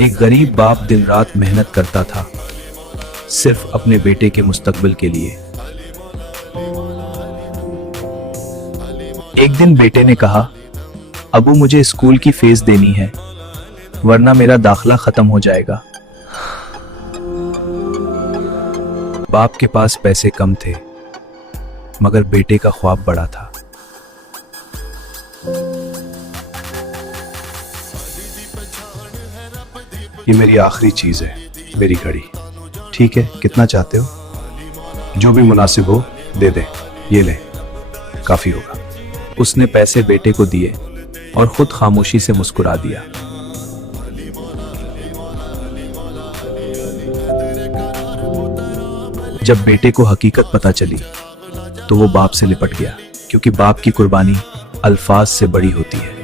एक गरीब बाप दिन रात मेहनत करता था, सिर्फ अपने बेटे के मुस्तकबिल के लिए। एक दिन बेटे ने कहा, अबू मुझे स्कूल की फीस देनी है, वरना मेरा दाखला खत्म हो जाएगा। बाप के पास पैसे कम थे, मगर बेटे का ख्वाब बड़ा था। ये मेरी आखिरी चीज है, मेरी घड़ी। ठीक है, कितना चाहते हो? जो भी मुनासिब हो दे दे, ये ले, काफी होगा। उसने पैसे बेटे को दिए और खुद खामोशी से मुस्कुरा दिया। जब बेटे को हकीकत पता चली तो वो बाप से लिपट गया, क्योंकि बाप की कुर्बानी अल्फाज से बड़ी होती है।